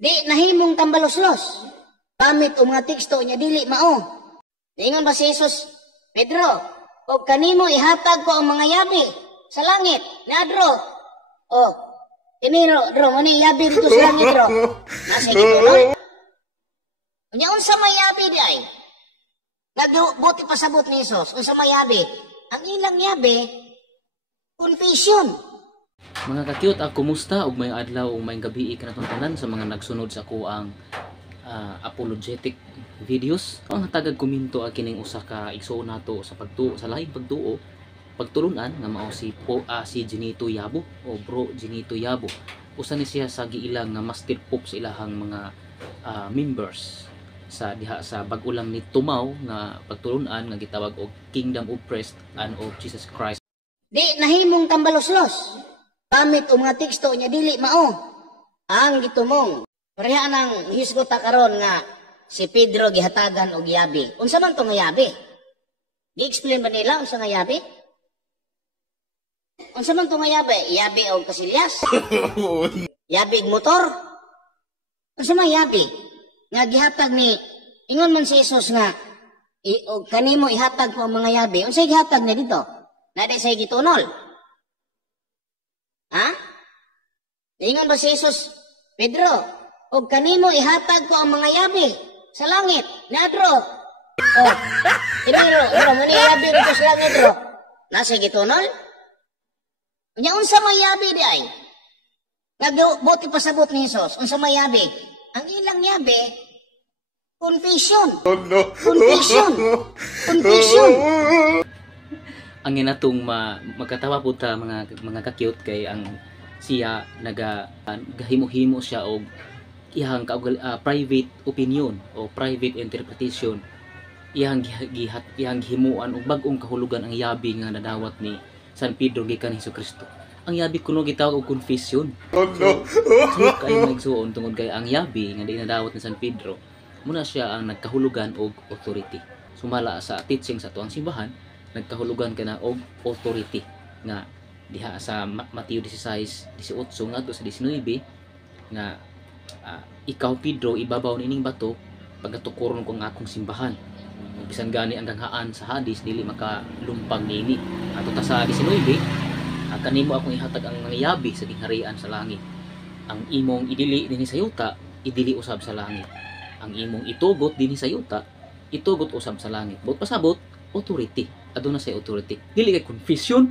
Di nahimong tambaloslos. Gamit o mga teksto niya dili mao. Ingon ba si Jesus, Pedro, o kanimo ihatag ko ang mga yabi sa langit, ni Adro. Oh, iniro, Dro, mani yabi dito sa langit, Dro. Nasa gito, no? Unya, unsa may yabi di ay? Nagbuti pasabot ni Jesus, unsa may yabi? Ang ilang yabi, confession. Mga ka-cute, kumusta ug may adlaw ug may gabi kanatong tanan sa mga nagsunod sa kuang apologetic videos. Ang tagad komento kining usa ka igsoon nato sa sa laing pagtuo, pagtulunan nga mao si Ginito Yabo o Bro Ginito Yabo. Usa ni siya sa giilang nga master pope sa ilahang mga members sa diha sa bag-o lang ni tumaw nga pagtulunan nga gitawag og Kingdom of Christ and of Jesus Christ. Di nahimong tambaloslos. Gamit o mga teksto niya dili mao. Ang gitumong pareha nang hisgota karon nga si Pedro gihatagan og yabi. Unsa man to nga yabi? Gi-explain ba nila unsa nga yabi? Unsa man to nga yabi? Yabi og kasilyas? Yabi og motor? Unsa man yabi? Nga gihatag ni ingon man si Jesus nga og kanimo ihatag ko ang mga yabi. Unsay gihatag ni dito? Naday say gitunol. Ha? Ingon ba si Jesus, Pedro, og kanimo ihatag ko ang mga yabi sa langit, ni Adro. Oh, iniro, muna yabi dito sa langit, Adro. Nasa gitunol? Unya, unsa may yabi di ay? Nagbuti pasabot ni Jesus, unsa may yabi? Ang ilang yabi, confession. Confession. Confession. Ang inatong magkatawa po ta mga ka-cute kay ang siya gahimo-himo siya og iyang private opinion o private interpretation, iyang himuan og bag-ong kahulugan ang yabi nga nadawat ni San Pedro gikan Hesukristo. Ang yabi kuno gitawag og confession. So kay nagsuon tungod kay ang yabi nga di nadawat ni San Pedro muna siya ang nagkahulugan og authority. Sumala sa teaching sa tuang simbahan, nagkahulugan ka na og authority nga diha sa Mateo 16:18 ngadto sa 19 nga ikaw Pedro ibabaw nining bato pagatukuron ko ang akong simbahan. Bisan gani ang ganghaan sa hadis dili makalumpag niini. Ato ta sa 19 kanimo akong ihatag ang mga yabi sa gingharian sa langit. Ang imong idili dinhi sa yuta idili usab sa langit. Ang imong itugot dinhi sa yuta itugot usab sa langit. Bot pasabot authority. Aduna say authority. Dili kay confession.